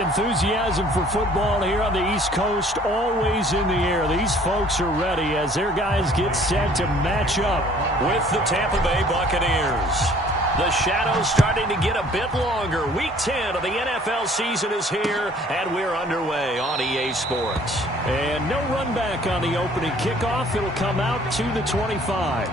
Enthusiasm for football here on the East Coast, always in the air. These folks are ready as their guys get set to match up with the Tampa Bay Buccaneers. The shadows starting to get a bit longer. Week 10 of the NFL season is here, and we're underway on EA Sports. And no run back on the opening kickoff. It'll come out to the 25.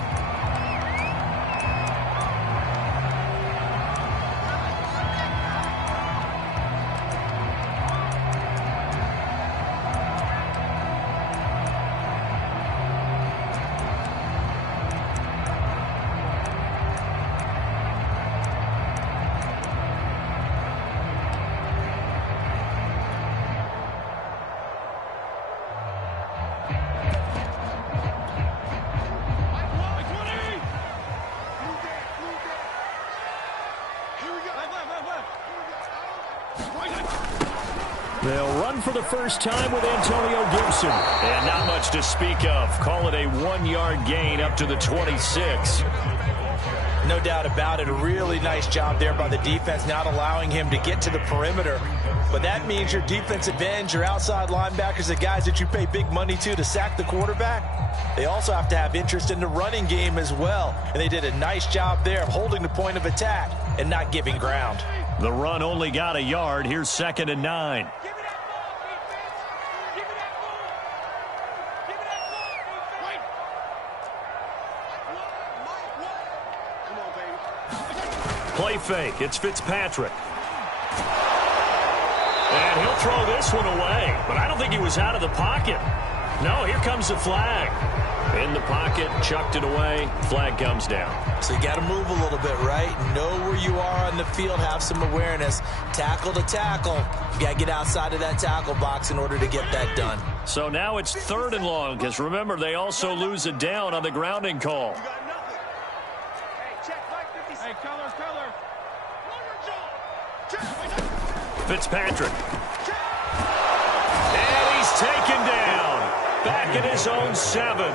They'll run for the first time with Antonio Gibson. And not much to speak of. Call it a 1-yard gain up to the 26. No doubt about it. A really nice job there by the defense, not allowing him to get to the perimeter. But that means your defensive ends, your outside linebackers, the guys that you pay big money to sack the quarterback, they also have to have interest in the running game as well. And they did a nice job there of holding the point of attack and not giving ground. The run only got a yard. Here's 2nd and 9. Play fake. It's Fitzpatrick. And he'll throw this one away. But I don't think he was out of the pocket. No, here comes the flag. In the pocket, chucked it away. Flag comes down. So you got to move a little bit, right? Know where you are on the field. Have some awareness. Tackle to tackle. You got to get outside of that tackle box in order to get that done. So now it's 3rd and long. Because remember, they also lose a down on the grounding call. Fitzpatrick. And he's taken down. Back at his own 7.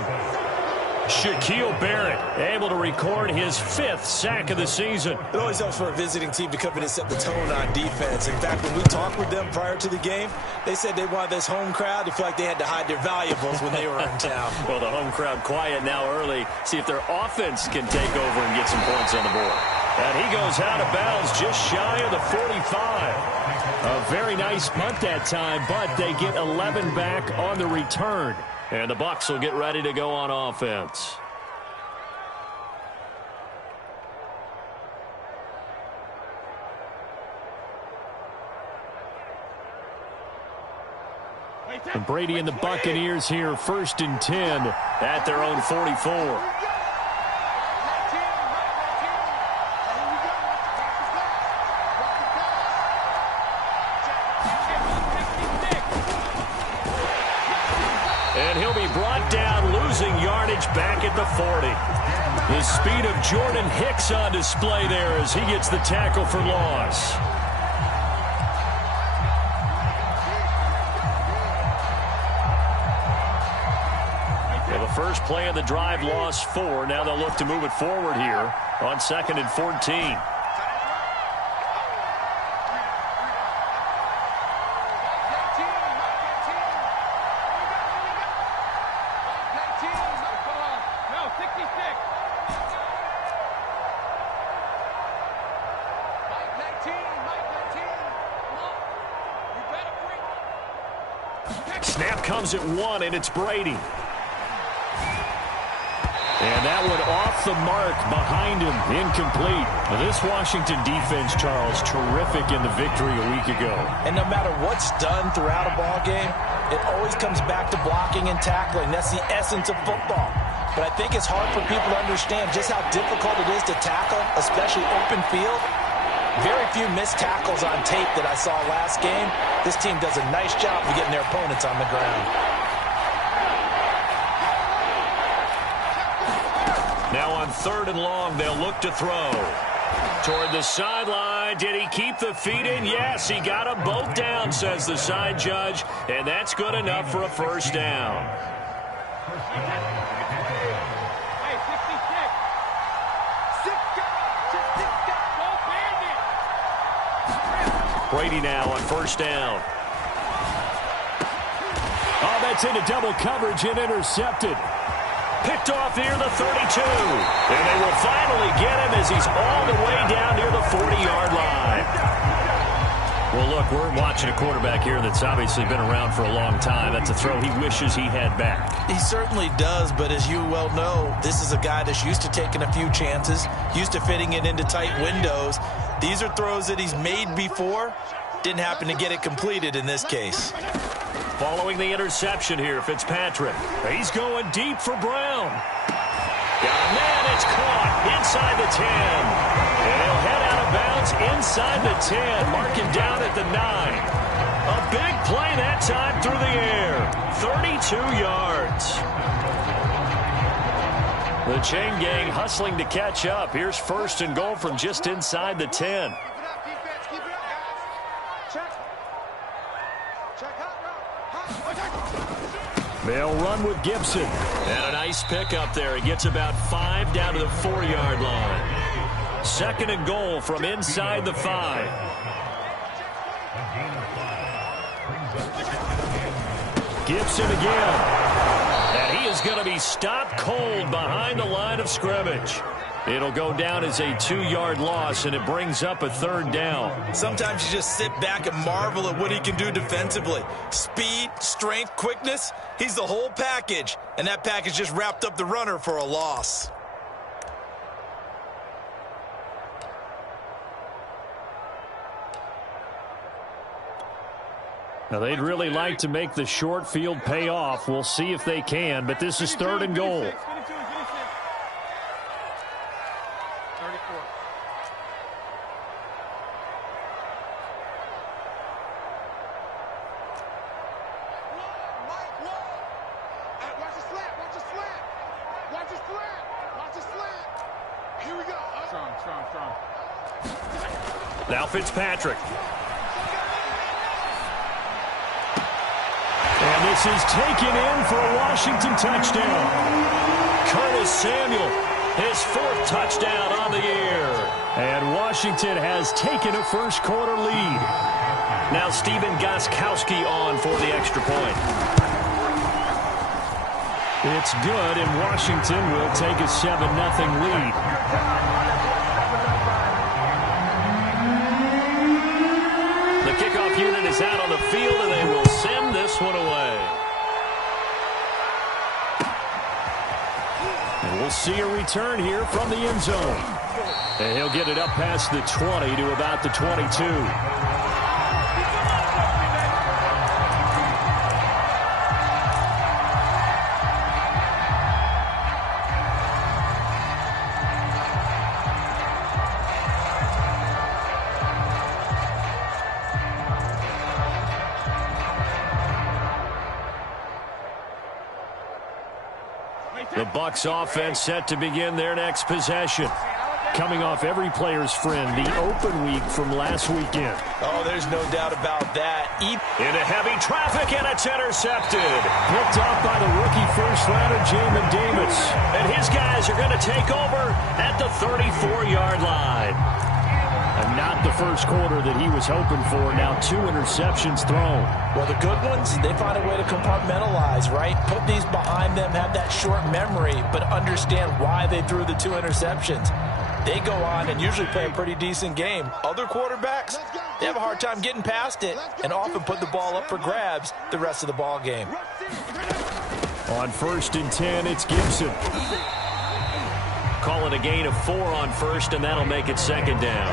Shaquille Barrett able to record his 5th sack of the season. It always helps for a visiting team to come in and set the tone on defense. In fact, when we talked with them prior to the game, they said they wanted this home crowd to feel like they had to hide their valuables when they were in town. Well, the home crowd quiet now early. See if their offense can take over and get some points on the board. And he goes out of bounds just shy of the 45. A very nice punt that time, but they get 11 back on the return. And the Bucs will get ready to go on offense. And Brady and the Buccaneers here, 1st and 10 at their own 44. And he'll be brought down, losing yardage back at the 40. The speed of Jordan Hicks on display there as he gets the tackle for loss. Well, the first play of the drive lost 4. Now they'll look to move it forward here on 2nd and 14. Snap comes at 1, and it's Brady. And that one off the mark behind him, incomplete. Now this Washington defense, Charles, terrific in the victory a week ago. And no matter what's done throughout a ball game, it always comes back to blocking and tackling. That's the essence of football. But I think it's hard for people to understand just how difficult it is to tackle, especially open field. Very few missed tackles on tape that I saw last game. This team does a nice job of getting their opponents on the ground. Now on 3rd and long, they'll look to throw. Toward the sideline. Did he keep the feet in? Yes, he got them both down, says the side judge. And that's good enough for a first down. Brady now on first down. Oh, that's into double coverage and intercepted. Picked off near the 32. And they will finally get him as he's all the way down near the 40-yard line. Well, look, we're watching a quarterback here that's obviously been around for a long time. That's a throw he wishes he had back. He certainly does, but as you well know, this is a guy that's used to taking a few chances, used to fitting it into tight windows. These are throws that he's made before. Didn't happen to get it completed in this case. Following the interception here, Fitzpatrick. He's going deep for Brown. Got a man, it's caught inside the 10. And he'll head out of bounds inside the 10, marking down at the 9. A big play that time through the air. 32 yards. The chain gang hustling to catch up. Here's first and goal from just inside the 10. They'll run with Gibson. And a nice pick up there. He gets about 5 down to the 4-yard line. Second and goal from inside the 5. Gibson again. And he is going to be stopped cold behind the line of scrimmage. It'll go down as a 2-yard loss, and it brings up a third down. Sometimes you just sit back and marvel at what he can do defensively. Speed, strength, quickness, he's the whole package. And that package just wrapped up the runner for a loss. Now, they'd really like to make the short field pay off. We'll see if they can, but this is third and goal. Now Fitzpatrick. And this is taken in for a Washington touchdown. Curtis Samuel, his 4th touchdown on the year. And Washington has taken a first quarter lead. Now Steven Gostkowski on for the extra point. It's good, and Washington will take a 7-0 lead. The kickoff unit is out on the field, and they will send this one away. And we'll see a return here from the end zone. And he'll get it up past the 20 to about the 22. The Bucs offense set to begin their next possession. Coming off every player's friend, the open week from last weekend. Oh, there's no doubt about that. Into heavy traffic, and it's intercepted. Picked off by the rookie first-rounder, Jamin Davis. And his guys are going to take over at the 34-yard line. And not the first quarter that he was hoping for. Now 2 interceptions thrown. Well, the good ones, they find a way to compartmentalize, right? Put these behind them, have that short memory, but understand why they threw the 2 interceptions. They go on and usually play a pretty decent game. Other quarterbacks, they have a hard time getting past it and often put the ball up for grabs the rest of the ball game. On 1st and 10, it's Gibson. Call it a gain of 4 on first, and that'll make it 2nd down.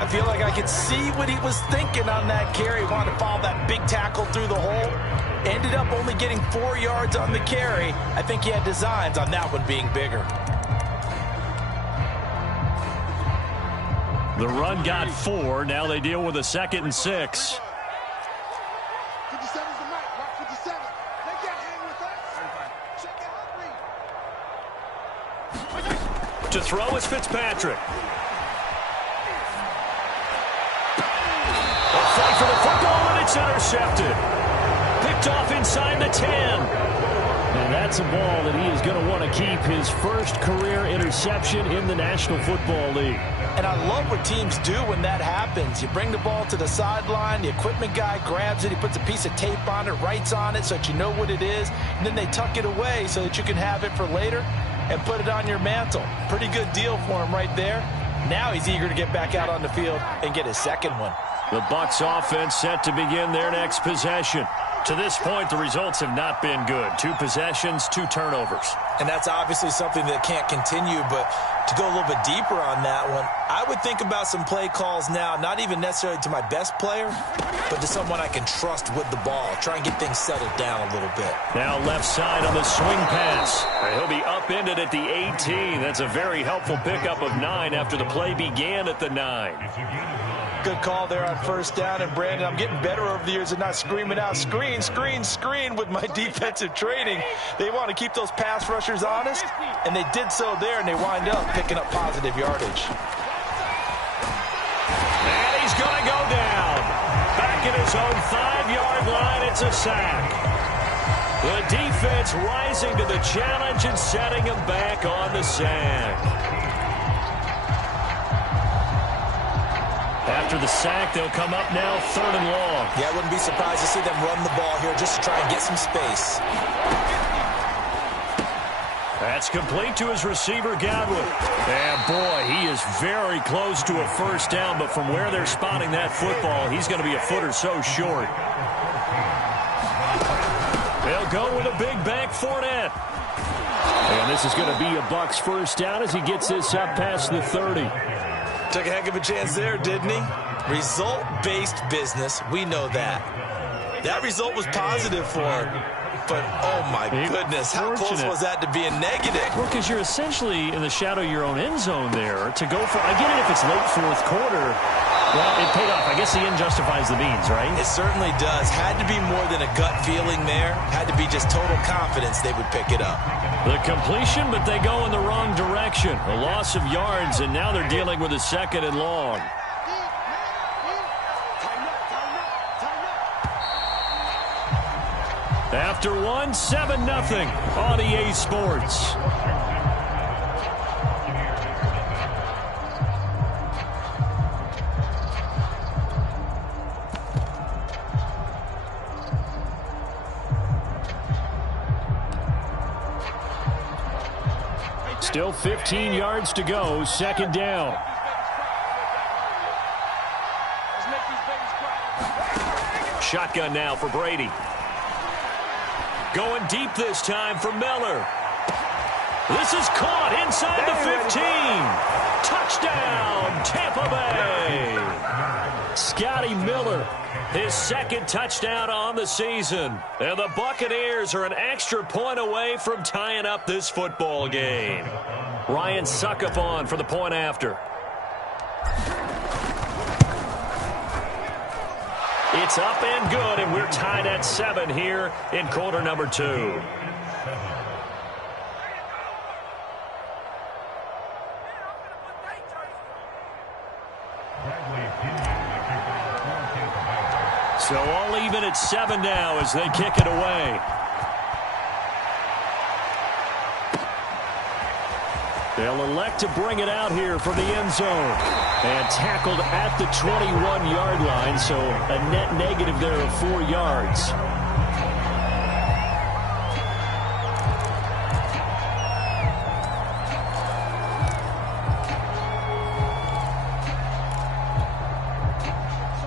I feel like I could see what he was thinking on that carry. He wanted to follow that big tackle through the hole. Ended up only getting 4 yards on the carry. I think he had designs on that one being bigger. The run got 4. Now they deal with a 2nd and 6. To throw is Fitzpatrick. A fight for the football, and it's intercepted. Picked off inside the 10. And that's a ball that he is going to want to keep, his first career interception in the National Football League. And I love what teams do when that happens. You bring the ball to the sideline, the equipment guy grabs it, he puts a piece of tape on it, writes on it so that you know what it is, and then they tuck it away so that you can have it for later and put it on your mantle. Pretty good deal for him right there. Now he's eager to get back out on the field and get his second one. The Bucs offense set to begin their next possession. To this point, the results have not been good. 2 possessions, 2 turnovers. And that's obviously something that can't continue, but to go a little bit deeper on that one, I would think about some play calls now, not even necessarily to my best player, but to someone I can trust with the ball. Try and get things settled down a little bit. Now left side on the swing pass. He'll be upended at the 18. That's a very helpful pickup of 9 after the play began at the 9. Good call there on first down. And, Brandon, I'm getting better over the years at not screaming out, screen, screen, screen with my defensive training. They want to keep those pass rushers honest, and they did so there, and they wind up picking up positive yardage. And he's going to go down. Back at his own 5-yard line, it's a sack. The defense rising to the challenge and setting him back on the sack. After the sack, they'll come up now 3rd and long. Yeah, I wouldn't be surprised to see them run the ball here just to try and get some space. That's complete to his receiver, Godwin. And, boy, he is very close to a first down, but from where they're spotting that football, he's going to be a foot or so short. They'll go with a big back Fournette. And this is going to be a Bucs first down as he gets this up past the 30. Took a heck of a chance there, didn't he? Result-based business, we know that. That result was positive for him. But, oh, my goodness, how close was that to being negative? Well, because you're essentially in the shadow of your own end zone there. To go for, I get it if it's late 4th quarter. Well, it paid off. I guess the end justifies the means, right? It certainly does. Had to be more than a gut feeling there. Had to be just total confidence they would pick it up. The completion, but they go in the wrong direction. A loss of yards, and now they're dealing with a 2nd and long. After 1, 7-0 on EA Sports. Still 15 yards to go, 2nd down. Shotgun now for Brady. Going deep this time for Miller. This is caught inside the 15. Touchdown, Tampa Bay. Scotty Miller, his 2nd touchdown on the season. And the Buccaneers are an extra point away from tying up this football game. Ryan Suckup on for the point after. It's up and good, and we're tied at 7 here in quarter number 2. So all even at 7 now as they kick it away. They'll elect to bring it out here from the end zone. And tackled at the 21-yard line, so a net negative there of 4 yards.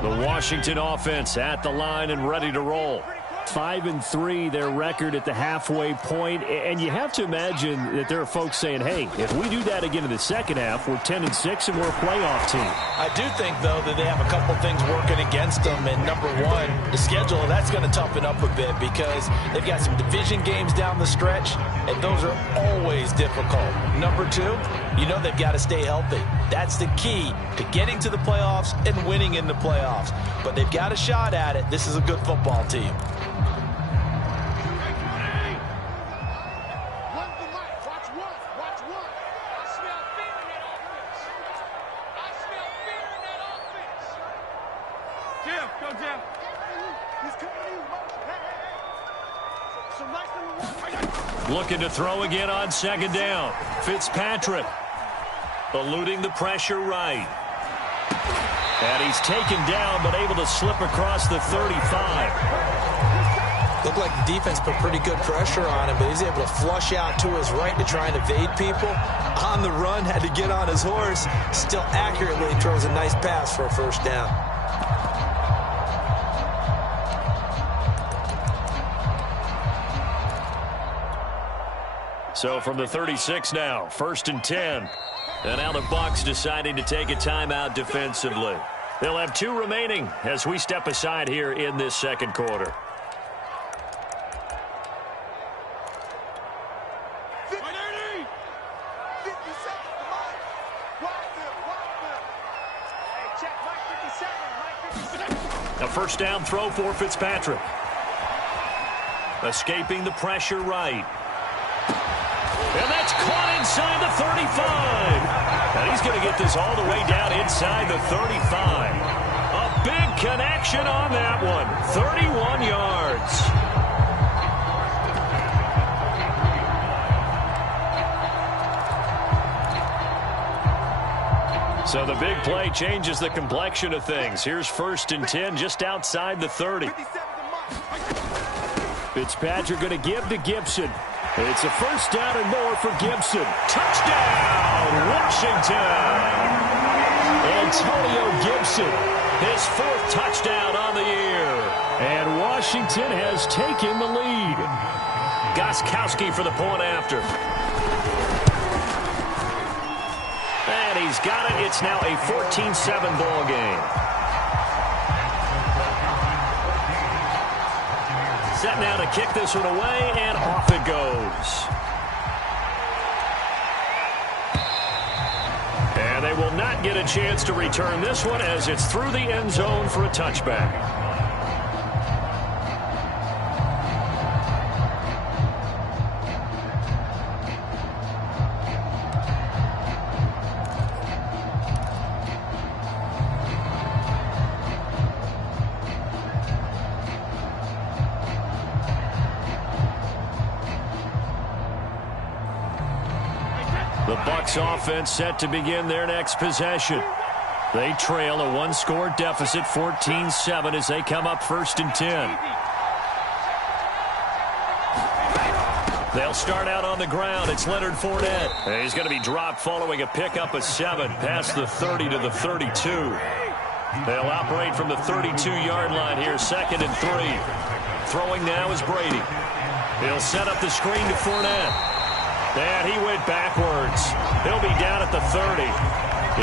The Washington offense at the line and ready to roll. 5-3, their record at the halfway point, and you have to imagine that there are folks saying, hey, if we do that again in the second half, we're 10-6 and we're a playoff team. I do think, though, that they have a couple things working against them, and number one, the schedule, that's going to toughen up a bit because they've got some division games down the stretch, and those are always difficult. Number two, you know they've got to stay healthy. That's the key to getting to the playoffs and winning in the playoffs. But they've got a shot at it. This is a good football team. He's coming in motion. Hey. Some nice little work. Looking to throw again on second down. Fitzpatrick eluding the pressure right. And he's taken down but able to slip across the 35. Looked like the defense put pretty good pressure on him, but he's able to flush out to his right to try and evade people. On the run, had to get on his horse. Still accurately throws a nice pass for a first down. So from the 36 now, 1st and 10. And now the Bucs deciding to take a timeout defensively. They'll have 2 remaining as we step aside here in this second quarter. A first down throw for Fitzpatrick. Escaping the pressure right. And that's caught inside the 35. And he's going to get this all the way down inside the 35. A big connection on that one. 31 yards. So the big play changes the complexion of things. Here's 1st and 10 just outside the 30. Fitzpatrick going to give to Gibson. It's a first down and more for Gibson. Touchdown, Washington! Antonio Gibson, his 4th touchdown on the year. And Washington has taken the lead. Gostkowski for the point after. And he's got it. It's now a 14-7 ball game. Set now to kick this one away, and off it goes. And they will not get a chance to return this one as it's through the end zone for a touchback. The Bucs offense set to begin their next possession. They trail a 1-score deficit, 14-7, as they come up 1st and 10. They'll start out on the ground. It's Leonard Fournette. And he's going to be dropped following a pickup of 7 past the 30 to the 32. They'll operate from the 32-yard line here, 2nd and 3. Throwing now is Brady. He'll set up the screen to Fournette. And he went backwards. He'll be down at the 30.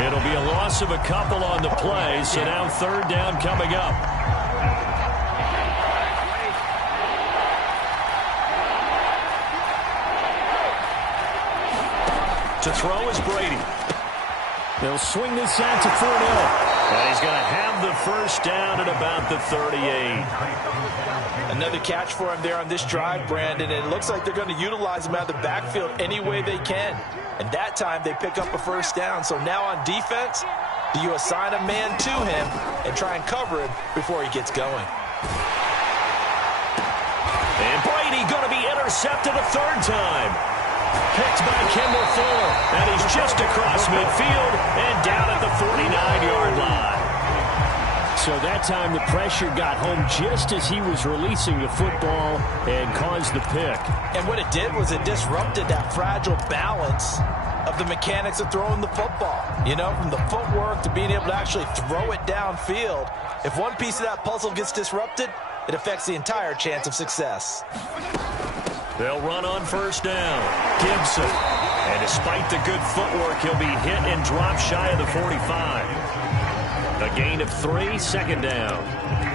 It'll be a loss of a couple on the play, so now 3rd down coming up. To throw is Brady. They'll swing this out to Fournette. And he's going to have the first down at about the 38. Another catch for him there on this drive, Brandon. And it looks like they're going to utilize him out of the backfield any way they can. And that time they pick up a first down. So now on defense, do you assign a man to him and try and cover him before he gets going? And Brady going to be intercepted a 3rd time. Picked by Kendall Fuller, and he's just across midfield and down at the 49-yard line. So that time the pressure got home just as he was releasing the football and caused the pick. And what it did was it disrupted that fragile balance of the mechanics of throwing the football. You know, from the footwork to being able to actually throw it downfield. If one piece of that puzzle gets disrupted, it affects the entire chance of success. They'll run on first down. Gibson. And despite the good footwork, he'll be hit and dropped shy of the 45. A gain of 3, 2nd down.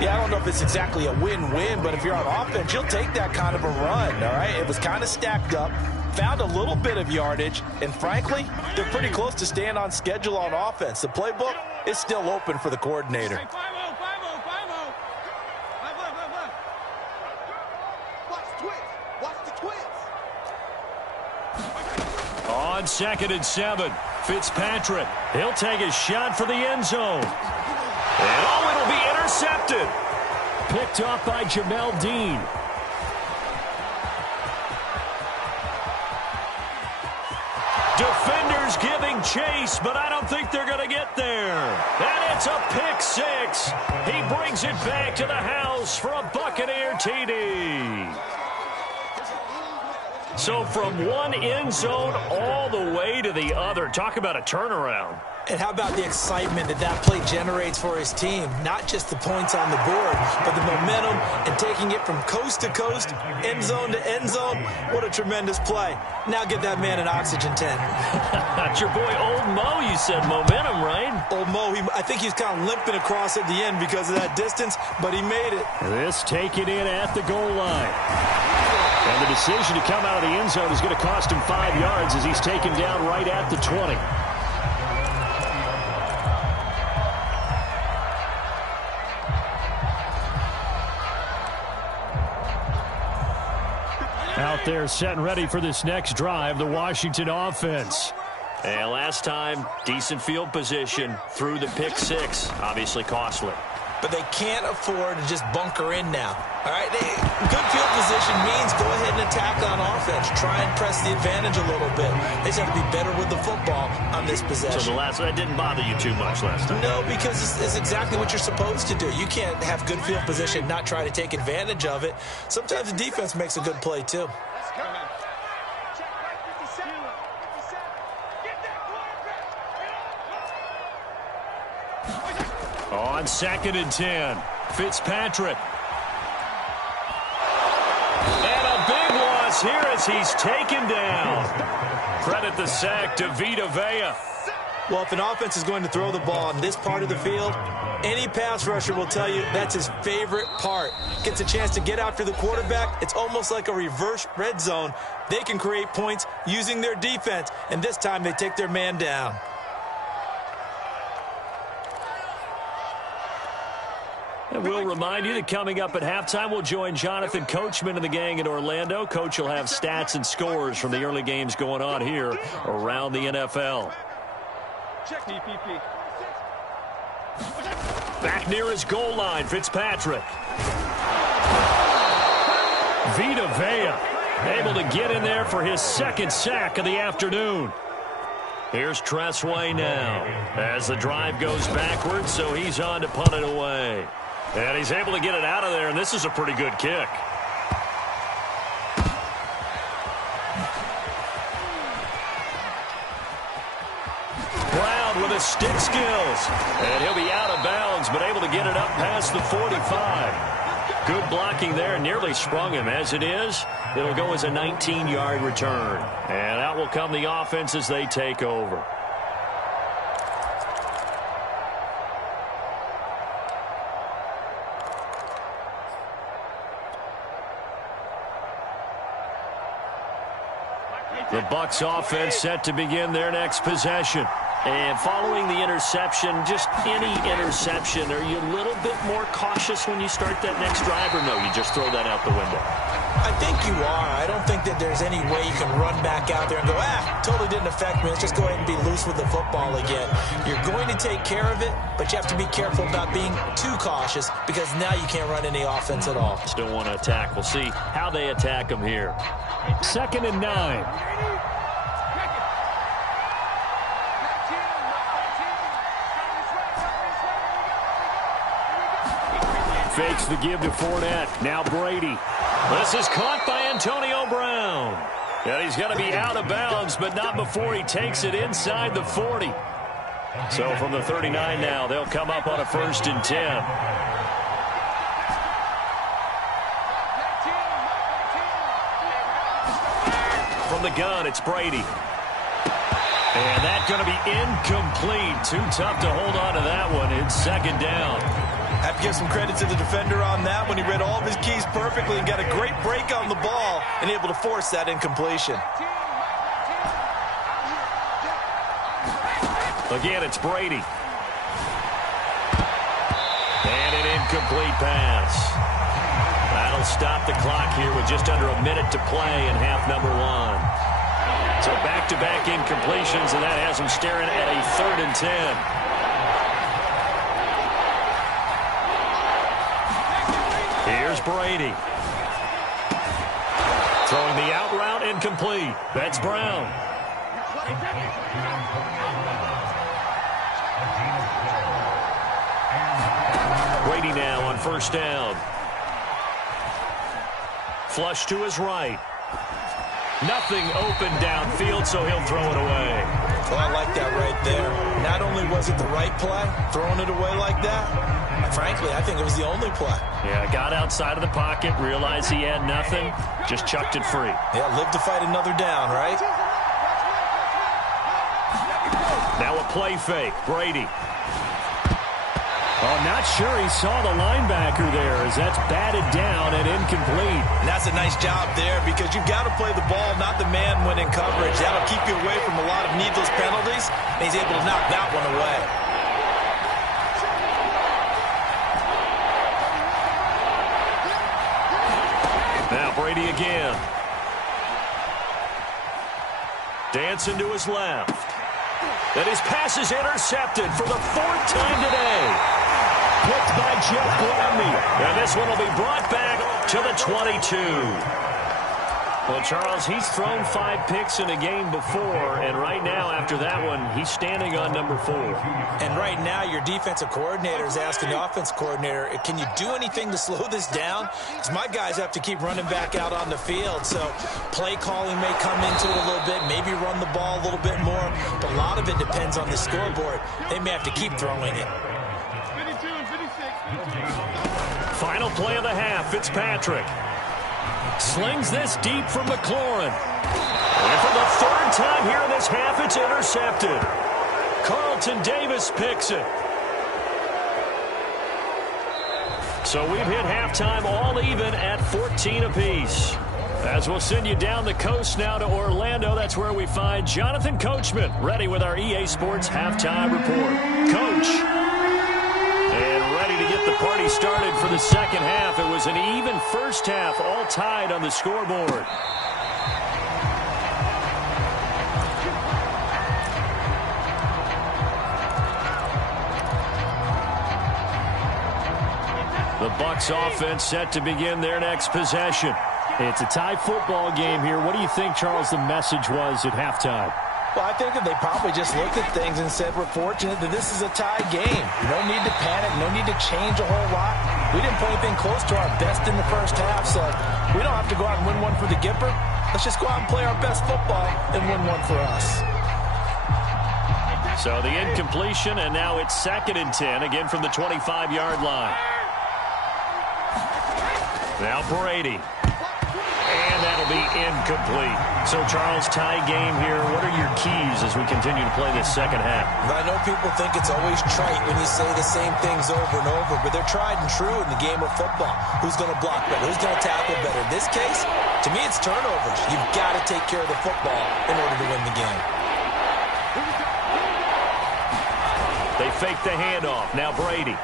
Yeah, I don't know if it's exactly a win-win, but if you're on offense, you'll take that kind of a run, all right? It was kind of stacked up, found a little bit of yardage, and frankly, they're pretty close to staying on schedule on offense. The playbook is still open for the coordinator. On 2nd and 7, Fitzpatrick. He'll take a shot for the end zone. And it'll be intercepted. Picked off by Jamel Dean. Defenders giving chase, but I don't think they're going to get there. And it's a pick six. He brings it back to the house for a Buccaneer TD. So from one end zone all the way to the other. Talk about a turnaround. And how about the excitement that play generates for his team? Not just the points on the board, but the momentum and taking it from coast to coast, end zone to end zone. What a tremendous play. Now get that man an oxygen tent. That's your boy Old Mo, you said. Momentum, right? Old Mo, I think he's kind of limping across at the end because of that distance, but he made it. This taken in at the goal line. And the decision to come out of the end zone is going to cost him 5 yards as he's taken down right at the 20. Out there set and ready for this next drive, the Washington offense. And last time, decent field position through the pick six. Obviously costly. But they can't afford to just bunker in now. All right, good field position means go ahead and attack on offense. Try and press the advantage a little bit. They just have to be better with the football on this possession. So that didn't bother you too much last time? No, because it's exactly what you're supposed to do. You can't have good field position, not try to take advantage of it. Sometimes the defense makes a good play, too. On 2nd and 10, Fitzpatrick. And a big loss here as he's taken down. Credit the sack to Vita Vea. Well, if an offense is going to throw the ball in this part of the field, any pass rusher will tell you that's his favorite part. Gets a chance to get after the quarterback. It's almost like a reverse red zone. They can create points using their defense, and this time they take their man down. And we'll remind you that coming up at halftime, we'll join Jonathan Coachman and the gang in Orlando. Coach will have stats and scores from the early games going on here around the NFL. Back near his goal line, Fitzpatrick. Vita Vea able to get in there for his second sack of the afternoon. Here's Tressway now as the drive goes backwards, so he's on to punt it away. And he's able to get it out of there, and this is a pretty good kick. Brown with his stick skills. And he'll be out of bounds, but able to get it up past the 45. Good blocking there, nearly sprung him. As it is, it'll go as a 19-yard return. And out will come the offense as they take over. The Bucs offense set to begin their next possession. And following the interception, just any interception, are you a little bit more cautious when you start that next drive, or no, you just throw that out the window? I think you are. I don't think that there's any way you can run back out there and go, totally didn't affect me. Let's just go ahead and be loose with the football again. You're going to take care of it, but you have to be careful about being too cautious because now you can't run any offense at all. Still want to attack. We'll see how they attack them here. 2nd and 9. Fakes the give to Fournette. Now Brady. This is caught by Antonio Brown. And he's going to be out of bounds, but not before he takes it inside the 40. So from the 39 now, they'll come up on a 1st and 10. From the gun, it's Brady. And that's going to be incomplete. Too tough to hold on to that one. It's 2nd down. I have to give some credit to the defender on that when he read all of his keys perfectly and got a great break on the ball and able to force that incompletion. Again, it's Brady. And an incomplete pass. That'll stop the clock here with just under a minute to play in half number 1. So back-to-back incompletions, and that has him staring at a 3rd and 10. Here's Brady. Throwing the out route incomplete. That's Brown. Brady now on first down. Flush to his right. Nothing open downfield, so he'll throw it away. Well, I like that right there. Not only was it the right play, throwing it away like that, frankly, I think it was the only play. Yeah, got outside of the pocket, realized he had nothing, just chucked it free. Yeah, live to fight another down, right? Now a play fake. Brady. Oh, not sure he saw the linebacker there as that's batted down and incomplete. And that's a nice job there because you've got to play the ball, not the man when in coverage. That'll keep you away from a lot of needless penalties, and he's able to knock that one away. Now Brady again. Dancing to his left. And his pass is intercepted for the 4th time today. Picked by Jeff Gladney. And this one will be brought back to the 22. Well, Charles, he's thrown 5 picks in a game before, and right now, after that one, he's standing on number 4. And right now, your defensive coordinator is asking the offense coordinator, can you do anything to slow this down? Because my guys have to keep running back out on the field, so play calling may come into it a little bit, maybe run the ball a little bit more, but a lot of it depends on the scoreboard. They may have to keep throwing it. Final play of the half, Fitzpatrick. Slings this deep from McLaurin. And for the 3rd time here in this half, it's intercepted. Carlton Davis picks it. So we've hit halftime all even at 14 apiece. As we'll send you down the coast now to Orlando, that's where we find Jonathan Coachman, ready with our EA Sports halftime report. Coach. Ready to get the party started for the second half. It was an even first half, all tied on the scoreboard. The Bucs offense set to begin their next possession. It's a tie football game here. What do you think, Charles, the message was at halftime? Well, I think that they probably just looked at things and said, we're fortunate that this is a tie game. No need to panic, no need to change a whole lot. We didn't play anything close to our best in the first half, so we don't have to go out and win one for the Gipper. Let's just go out and play our best football and win one for us. So the incompletion, and now it's 2nd and 10, again from the 25-yard line. Now Brady. And that'll be incomplete. So, Charles, tie game here. What are your keys as we continue to play this second half? I know people think it's always trite when you say the same things over and over, but they're tried and true in the game of football. Who's going to block better? Who's going to tackle better? In this case, to me, it's turnovers. You've got to take care of the football in order to win the game. They fake the handoff. Now Brady.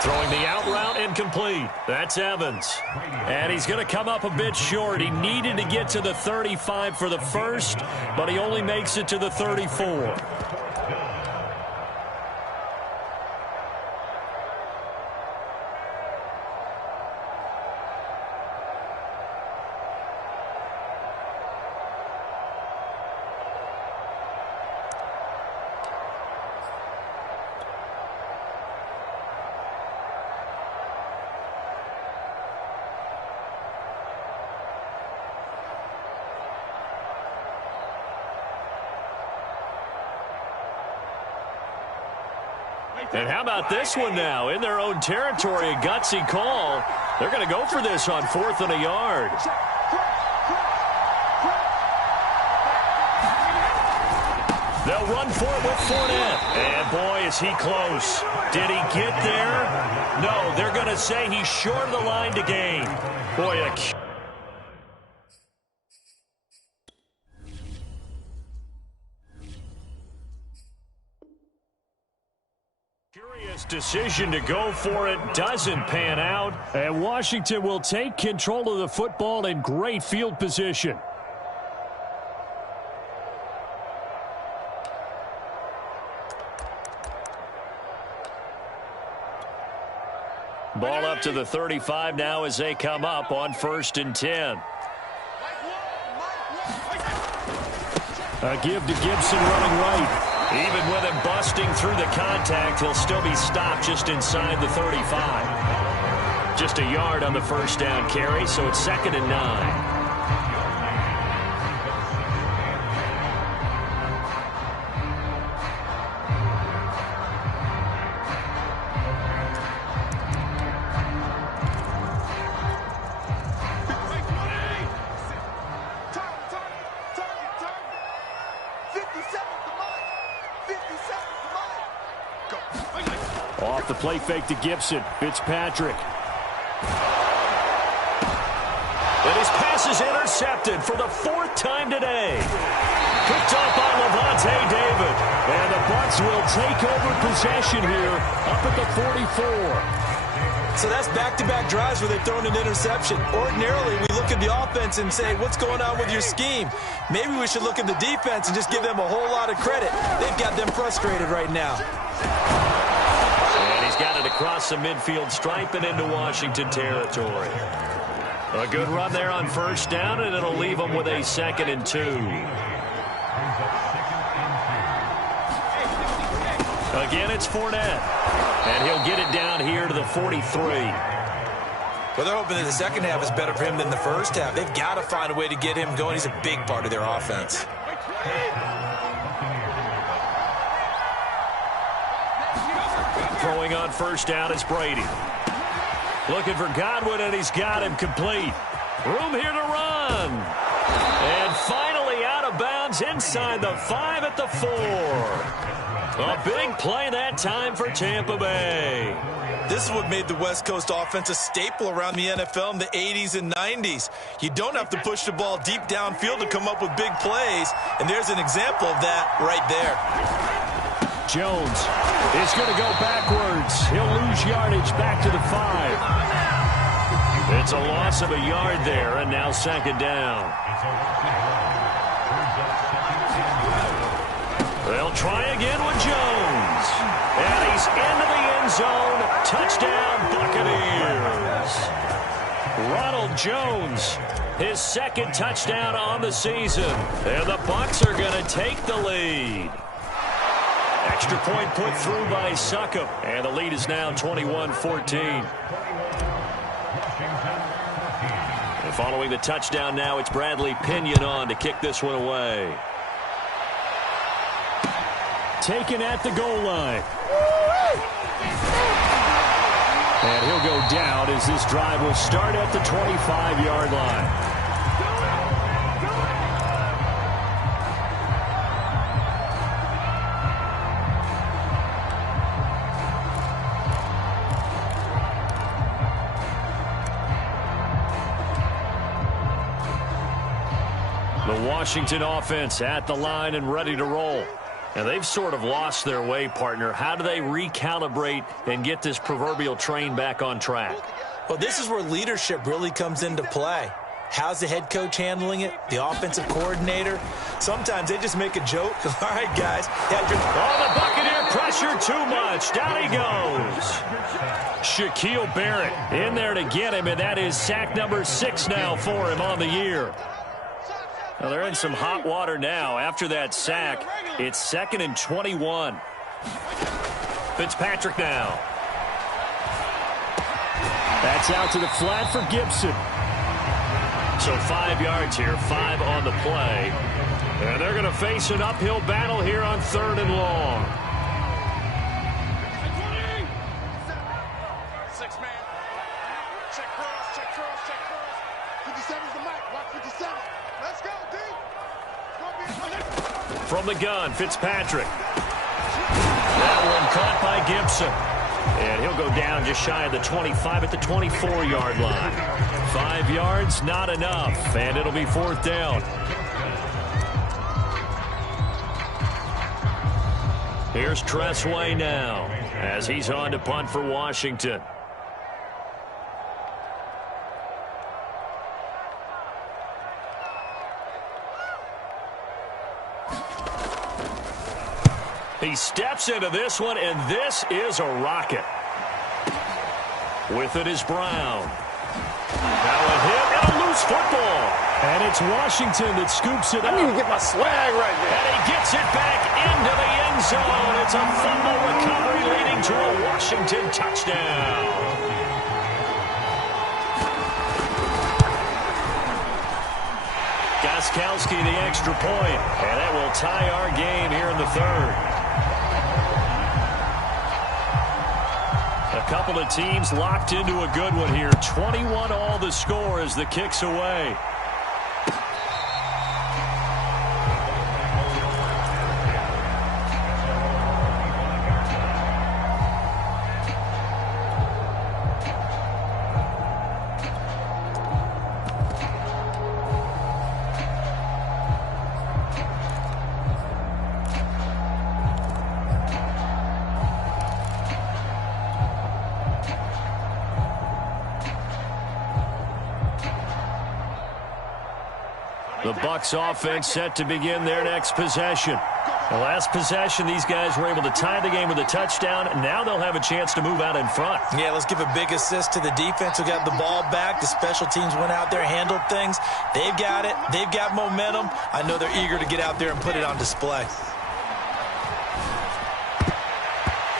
Throwing the out route incomplete. That's Evans. And he's going to come up a bit short. He needed to get to the 35 for the first, but he only makes it to the 34. And how about this one now? In their own territory, a gutsy call. They're going to go for this on 4th and a yard. They'll run for it with Fournette. And, boy, is he close. Did he get there? No, they're going to say he's short of the line to gain. Boy, a decision to go for it doesn't pan out, and Washington will take control of the football in great field position. Ball up to the 35 now as they come up on 1st and 10. A give to Gibson running right. Even with him busting through the contact, he'll still be stopped just inside the 35. Just a yard on the first down carry, so it's 2nd and 9. Off the play fake to Gibson. Fitzpatrick. And his pass is intercepted for the 4th time today. Picked off by Levante David. And the Bucs will take over possession here up at the 44. So that's back-to-back drives where they've thrown an interception. Ordinarily, we look at the offense and say, what's going on with your scheme? Maybe we should look at the defense and just give them a whole lot of credit. They've got them frustrated right now. And he's got it across the midfield stripe and into Washington territory. A good run there on first down, and it'll leave them with a 2nd and 2. Again, it's Fournette. And he'll get it down here to the 43. Well, they're hoping that the second half is better for him than the first half. They've got to find a way to get him going. He's a big part of their offense. Throwing on first down is Brady. Looking for Godwin, and he's got him complete. Room here to run. And finally out of bounds inside the 5 at the 4. A big play that time for Tampa Bay. This is what made the West Coast offense a staple around the NFL in the 80s and 90s. You don't have to push the ball deep downfield to come up with big plays, and there's an example of that right there. Jones is going to go backwards. He'll lose yardage back to the 5. It's a loss of a yard there, and now 2nd down. They'll try again with Jones. And he's into the end zone. Touchdown, Buccaneers. Ronald Jones, his 2nd touchdown on the season. And the Bucs are going to take the lead. Extra point put through by Succop. And the lead is now 21-14. And following the touchdown now, it's Bradley Pinion on to kick this one away. Taken at the goal line. And he'll go down as this drive will start at the 25-yard line. The Washington offense at the line and ready to roll. And they've sort of lost their way, partner. How do they recalibrate and get this proverbial train back on track? Well, this is where leadership really comes into play. How's the head coach handling it? The offensive coordinator? Sometimes they just make a joke. All right, guys. The Buccaneer pressure too much. Down he goes. Shaquille Barrett in there to get him, and that is sack number 6 now for him on the year. Well, they're in some hot water now. After that sack, it's 2nd and 21. Fitzpatrick now. That's out to the flat for Gibson. So 5 yards here, 5 on the play. And they're going to face an uphill battle here on 3rd and long. From the gun, Fitzpatrick. That one caught by Gibson. And he'll go down just shy of the 25 at the 24-yard line. 5 yards, not enough. And it'll be 4th down. Here's Tressway now as he's on to punt for Washington. He steps into this one, and this is a rocket. With it is Brown. Now a hit and a loose football. And And it's Washington that scoops it up. I need to get my swag right there. And he gets it back into the end zone. It's a fumble recovery leading to a Washington touchdown. Gostkowski the extra point. And that will tie our game here in the third. A couple of teams locked into a good one here. 21 all the score as the kick's away. The Bucs offense set to begin their next possession. The last possession, these guys were able to tie the game with a touchdown. Now they'll have a chance to move out in front. Yeah, let's give a big assist to the defense who got the ball back. The special teams went out there, handled things. They've got it. They've got momentum. I know they're eager to get out there and put it on display.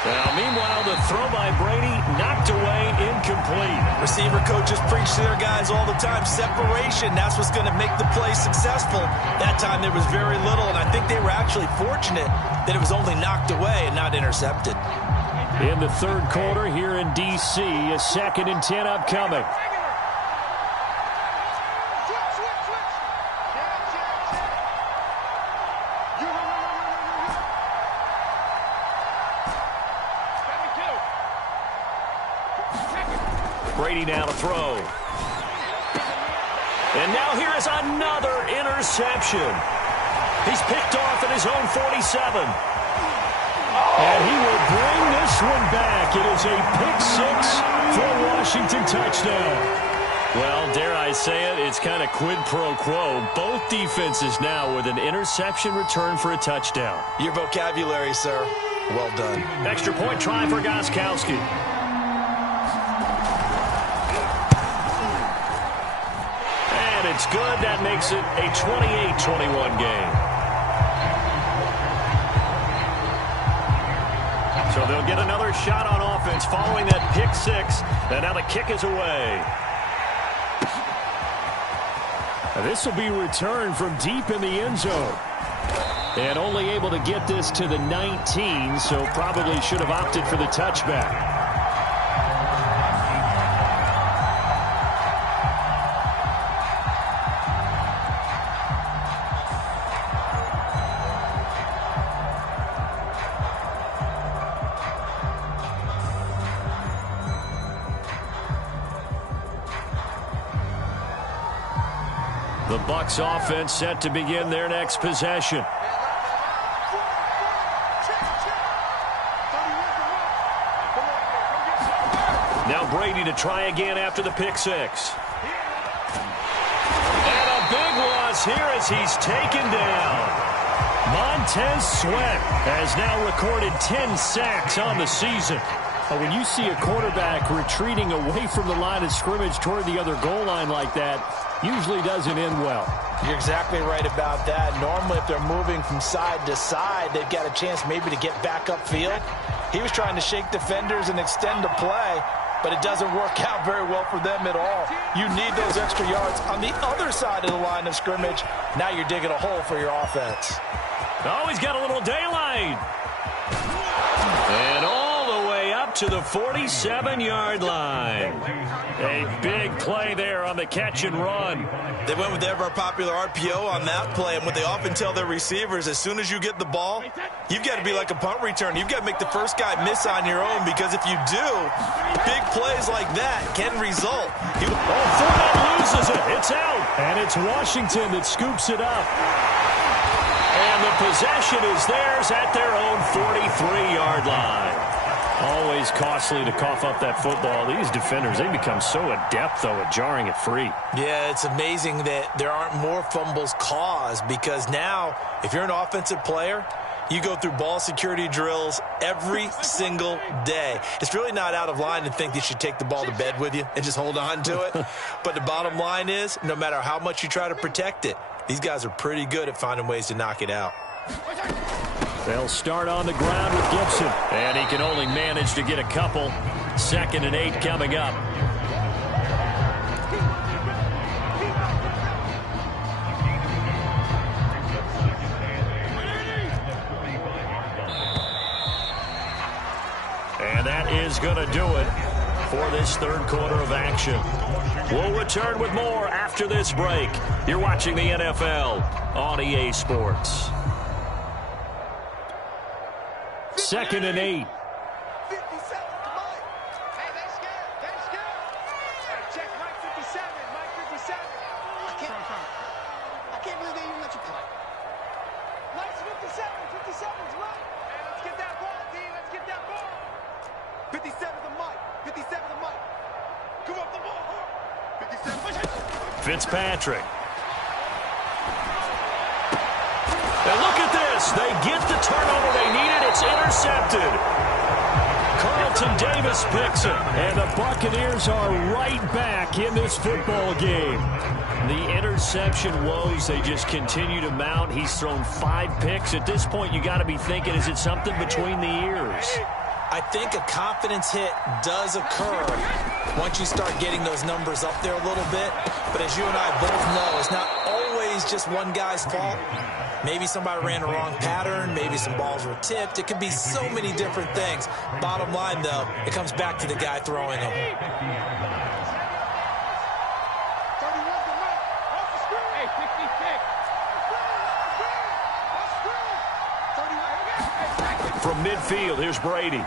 Now, meanwhile, the throw by Brady knocked away, incomplete. Receiver coaches preach to their guys all the time. Separation, that's what's going to make the play successful. That time there was very little, and I think they were actually fortunate that it was only knocked away and not intercepted. In the third quarter here in D.C., a 2nd and 10 upcoming. Brady now to throw. And now here is another interception. He's picked off at his own 47. And he will bring this one back. It is a pick-6 for a Washington touchdown. Well, dare I say it, it's kind of quid pro quo. Both defenses now with an interception return for a touchdown. Your vocabulary, sir. Well done. Extra point try for Gostkowski. It's good. That makes it a 28-21 game. So they'll get another shot on offense following that pick-6. And now the kick is away. This will be returned from deep in the end zone. And only able to get this to the 19, so probably should have opted for the touchback. The Bucs offense set to begin their next possession. Now Brady to try again after the pick-6. And a big loss here as he's taken down. Montez Sweat has now recorded 10 sacks on the season. When you see a quarterback retreating away from the line of scrimmage toward the other goal line like that, usually doesn't end well. You're exactly right about that. Normally, if they're moving from side to side, they've got a chance maybe to get back upfield. He was trying to shake defenders and extend the play, but it doesn't work out very well for them at all. You need those extra yards on the other side of the line of scrimmage. Now you're digging a hole for your offense. Oh, he's got a little daylight. And all the way up to the 47-yard line. A big play there on the catch and run. They went with the ever-popular RPO on that play, and what they often tell their receivers, as soon as you get the ball, you've got to be like a punt return. You've got to make the first guy miss on your own, because if you do, big plays like that can result. Fournette loses it. It's out. And it's Washington that scoops it up. And the possession is theirs at their own 43-yard line. Always costly to cough up that football. These defenders, they become so adept, though, at jarring it free. Yeah, it's amazing that there aren't more fumbles caused, because now, if you're an offensive player, You go through ball security drills every single day. It's really not out of line to think that you should take the ball to bed with you and just hold on to it. But the bottom line is, no matter how much you try to protect it, these guys are pretty good at finding ways to knock it out. They'll start on the ground with Gibson. And he can only manage to get a couple. 2nd and 8 coming up. And that is going to do it for this 3rd quarter of action. We'll return with more after this break. You're watching the NFL on EA Sports. 2nd and 8. Fitzpatrick. And look at this. They get the turnover they needed. It's intercepted. Carlton Davis picks it. And the Buccaneers are right back in this football game. The interception woes, they just continue to mount. He's thrown 5 picks. At this point, you got to be thinking, is it something between the ears? I think a confidence hit does occur once you start getting those numbers up there a little bit. But as you and I both know, it's not always just one guy's fault. Maybe somebody ran the wrong pattern. Maybe some balls were tipped. It could be so many different things. Bottom line, though, it comes back to the guy throwing them. From midfield, here's Brady.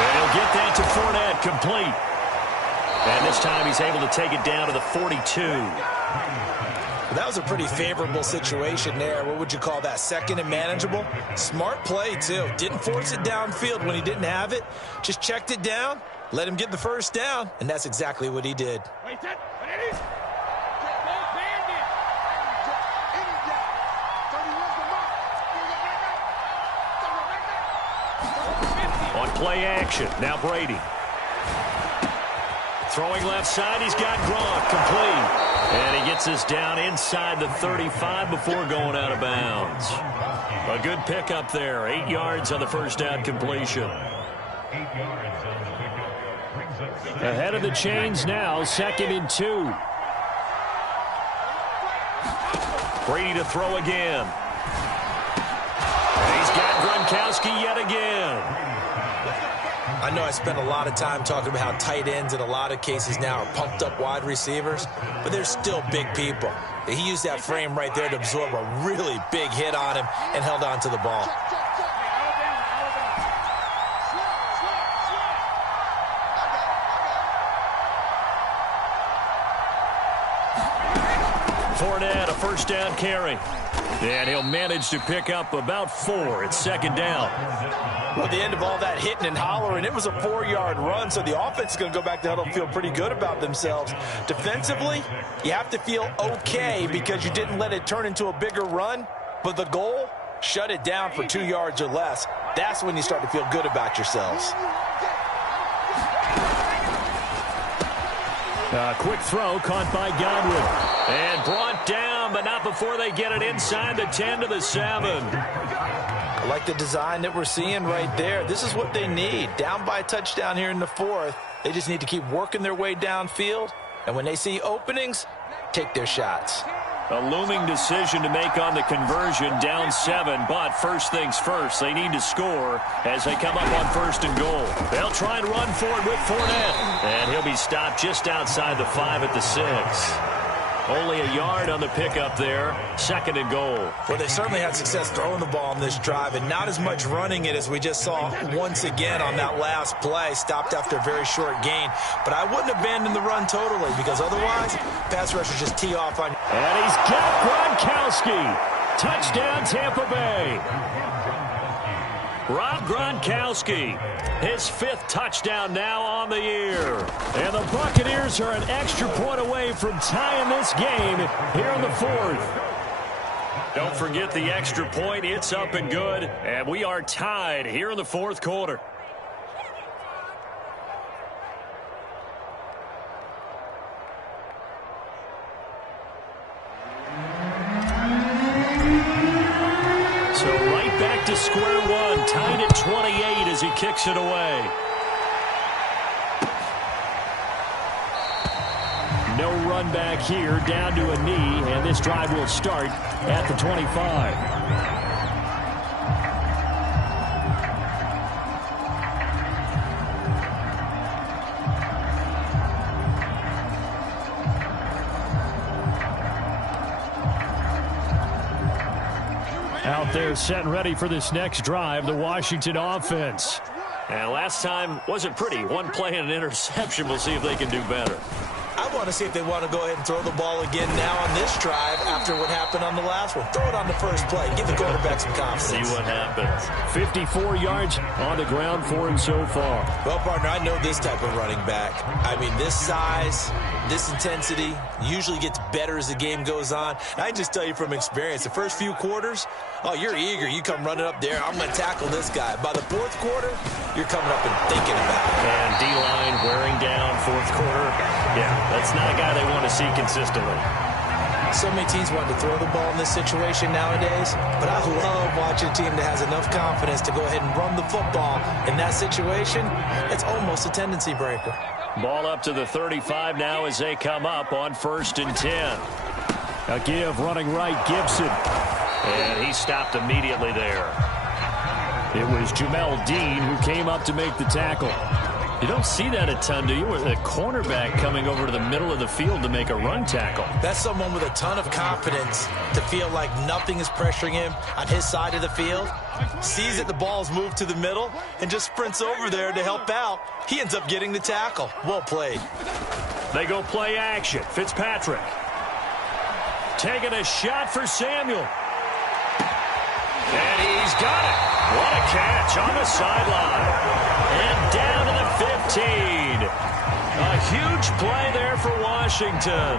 And he'll get that to Fournette, complete. And this time he's able to take it down to the 42. That was a pretty favorable situation there. What would you call that? 2nd and manageable? Smart play, too. Didn't force it downfield when he didn't have it. Just checked it down, let him get the 1st down, and that's exactly what he did. On play action, now Brady. Throwing left side, he's got Gronk, complete. And he gets us down inside the 35 before going out of bounds. A good pickup there, 8 yards on the 1st down completion. Ahead of the chains now, 2nd and 2. Brady to throw again. And he's got Gronkowski yet again. I know I spent a lot of time talking about how tight ends in a lot of cases now are pumped up wide receivers, but they're still big people. He used that frame right there to absorb a really big hit on him and held on to the ball. Fournette, a 1st down carry. And he'll manage to pick up about 4. It's 2nd down. Well, at the end of all that hitting and hollering, it was a 4-yard run, so the offense is going to go back to huddle and feel pretty good about themselves. Defensively, you have to feel okay because you didn't let it turn into a bigger run, but the goal, shut it down for 2 yards or less. That's when you start to feel good about yourselves. Quick throw caught by Godwin. And brought down, but not before they get it inside the 10 to the 7. I like the design that we're seeing right there. This is what they need. Down by a touchdown here in the 4th. They just need to keep working their way downfield. And when they see openings, take their shots. A looming decision to make on the conversion, down 7, but first things first, they need to score as they come up on 1st and goal. They'll try and run for it with Fournette, and he'll be stopped just outside the 5 at the 6. Only a yard on the pickup there, 2nd and goal. Well, they certainly had success throwing the ball on this drive, and not as much running it as we just saw once again on that last play, stopped after a very short gain. But I wouldn't abandon the run totally, because otherwise, pass rushers just tee off on. And he's got Gronkowski. Touchdown, Tampa Bay. Rob Gronkowski, his 5th touchdown now on the year. And the Buccaneers are an extra point away from tying this game here in the 4th. Don't forget the extra point. It's up and good. And we are tied here in the fourth quarter. So right back to square one. Tied at 28 as he kicks it away. No run back here, down to a knee, and this drive will start at the 25. Out there set and ready for this next drive, the Washington offense. And last time wasn't pretty. One play and an interception. We'll see if they can do better. I want to see if they want to go ahead and throw the ball again now on this drive after what happened on the last one. Throw it on the first play. Give the quarterback some confidence. See what happens. 54 yards on the ground for him so far. Well, partner, I know this type of running back. I mean, this size, this intensity usually gets better as the game goes on. I can just tell you from experience, the first few quarters, oh, you're eager. You come running up there. I'm going to tackle this guy. By the fourth quarter, you're coming up and thinking about it. And D-line wearing down fourth quarter. Yeah, that's not a guy they want to see consistently. So many teams want to throw the ball in this situation nowadays, but I love watching a team that has enough confidence to go ahead and run the football. In that situation, it's almost a tendency breaker. Ball up to the 35 now as they come up on 1st and 10. A give running right, Gibson. And he stopped immediately there. It was Jamel Dean who came up to make the tackle. You don't see that a ton, do you? With a cornerback coming over to the middle of the field to make a run tackle. That's someone with a ton of confidence to feel like nothing is pressuring him on his side of the field. Sees that the ball's moved to the middle and just sprints over there to help out. He ends up getting the tackle. Well played. They go play action. Fitzpatrick taking a shot for Samuel. And he's got it. What a catch on the sideline. And down to the 15. A huge play there for Washington.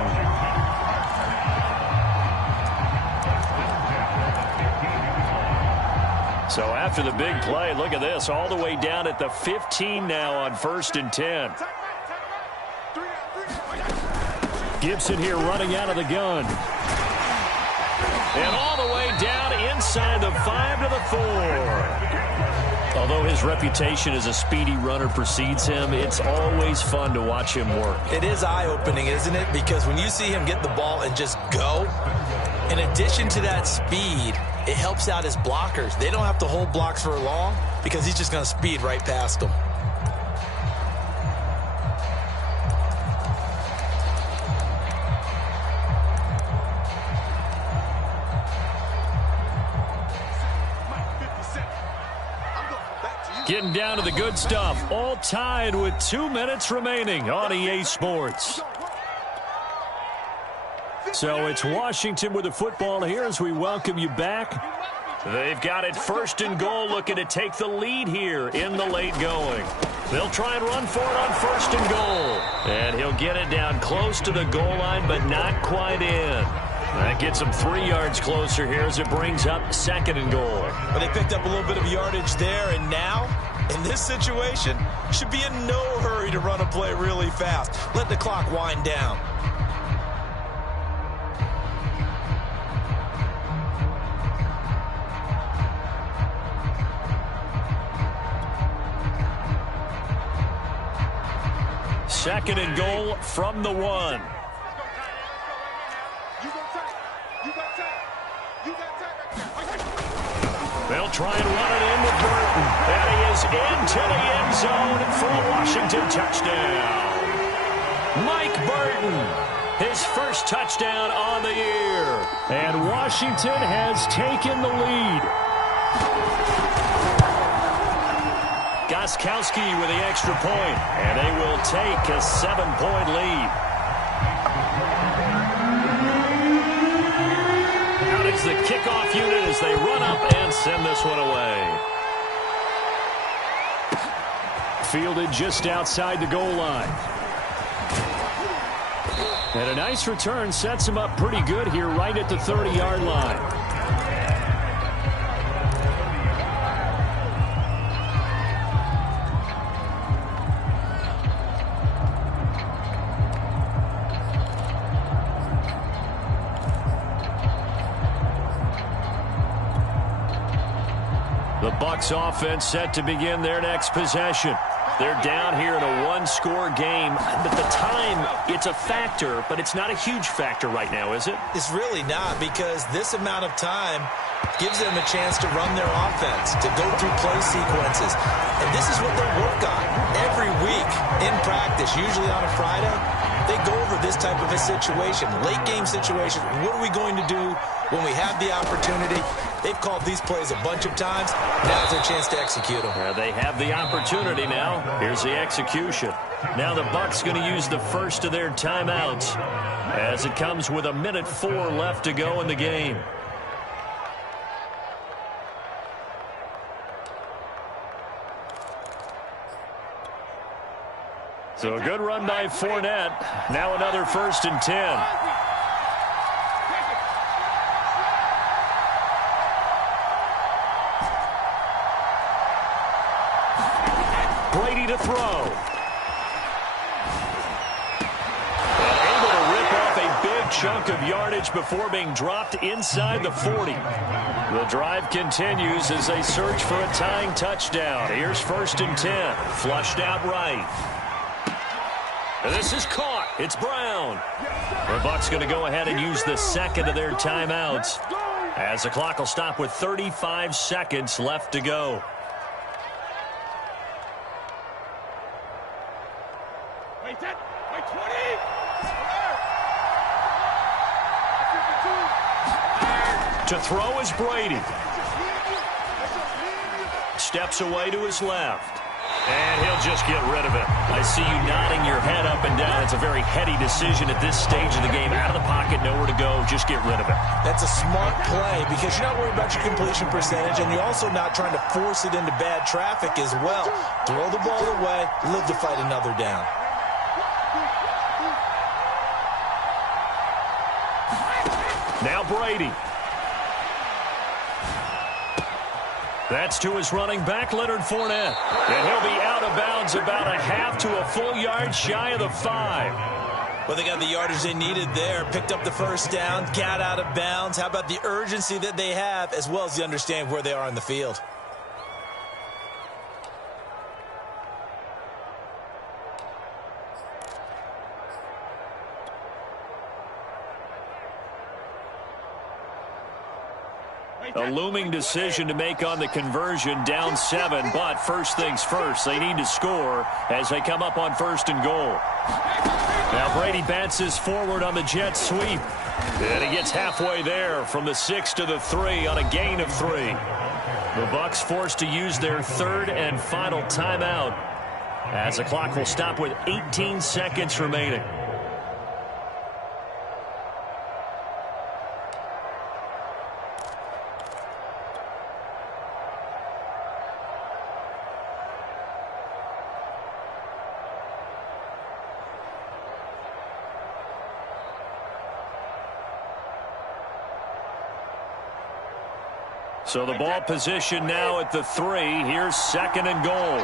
So after the big play, look at this, all the way down at the 15 now on 1st and 10. Gibson here running out of the gun. And all the way down inside the 5 to the 4. Although his reputation as a speedy runner precedes him, it's always fun to watch him work. It is eye-opening, isn't it? Because when you see him get the ball and just go, in addition to that speed, it helps out his blockers. They don't have to hold blocks for long because he's just going to speed right past them. Getting down to the good stuff. All tied with 2 minutes remaining on EA Sports. So it's Washington with the football here as we welcome you back. They've got it 1st and goal, looking to take the lead here in the late going. They'll try and run for it on 1st and goal. And he'll get it down close to the goal line, but not quite in. That gets them 3 yards closer here as it brings up 2nd and goal. But they picked up a little bit of yardage there, and now, in this situation, should be in no hurry to run a play really fast. Let the clock wind down. Second and goal from the 1. They'll try and run it in with Burton. And he is into the end zone for a Washington touchdown. Mike Burton, his first touchdown on the year. And Washington has taken the lead. Gostkowski with the extra point, and they will take a 7-point lead. Out is the kickoff unit as they run up and send this one away. Fielded just outside the goal line. And a nice return sets him up pretty good here right at the 30-yard line. Bucs offense set to begin their next possession. They're down here in a one-score game, but the time, it's a factor, but it's not a huge factor right now, is it? It's really not, because this amount of time gives them a chance to run their offense, to go through play sequences. And this is what they work on every week in practice, usually on a Friday. They go over this type of a situation, late-game situation. What are we going to do when we have the opportunity? They've called these plays a bunch of times. Now's their chance to execute them. Yeah, they have the opportunity now. Here's the execution. Now the Bucs going to use the first of their timeouts as it comes with 1:04 left to go in the game. So a good run by Fournette. Now another 1st and 10. Brady to throw. And able to rip off a big chunk of yardage before being dropped inside the 40. The drive continues as they search for a tying touchdown. Here's 1st and 10. Flushed out right. And this is caught. It's Brown. The Bucs going to go ahead and use the second of their timeouts as the clock will stop with 35 seconds left to go. To throw is Brady. Steps away to his left. And he'll just get rid of it. I see you nodding your head up and down. It's a very heady decision at this stage of the game. Out of the pocket, nowhere to go. Just get rid of it. That's a smart play because you're not worried about your completion percentage, and you're also not trying to force it into bad traffic as well. Throw the ball away, live to fight another down. Now Brady. That's to his running back, Leonard Fournette. And he'll be out of bounds about a half to a full yard shy of the 5. Well, they got the yardage they needed there. Picked up the first down, got out of bounds. How about the urgency that they have, as well as the understanding where they are in the field? A looming decision to make on the conversion, down 7, but first things first, they need to score as they come up on 1st and goal. Now Brady bounces forward on the jet sweep, and he gets halfway there from the 6 to the 3 on a gain of 3. The Bucs forced to use their 3rd and final timeout as the clock will stop with 18 seconds remaining. So the ball position now at the 3. Here's 2nd and goal.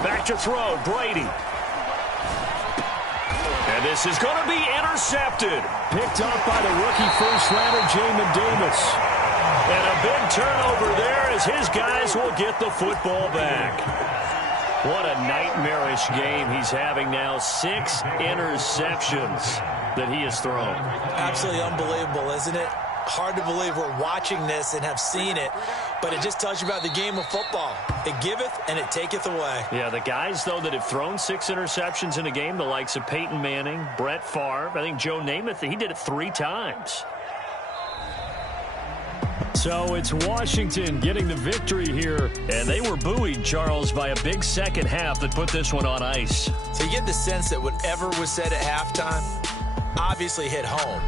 Back to throw, Brady. And this is going to be intercepted. Picked up by the rookie first-rounder, Jamin Davis. And a big turnover there as his guys will get the football back. What a nightmarish game he's having now. 6 interceptions that he has thrown. Absolutely unbelievable, isn't it? Hard to believe we're watching this and have seen it, but it just tells you about the game of football. It giveth and it taketh away. Yeah, the guys, though, that have thrown 6 interceptions in a game, the likes of Peyton Manning, Brett Favre, I think Joe Namath, he did it 3 times. So it's Washington getting the victory here. And they were buoyed, Charles, by a big second half that put this one on ice. So you get the sense that whatever was said at halftime obviously hit home.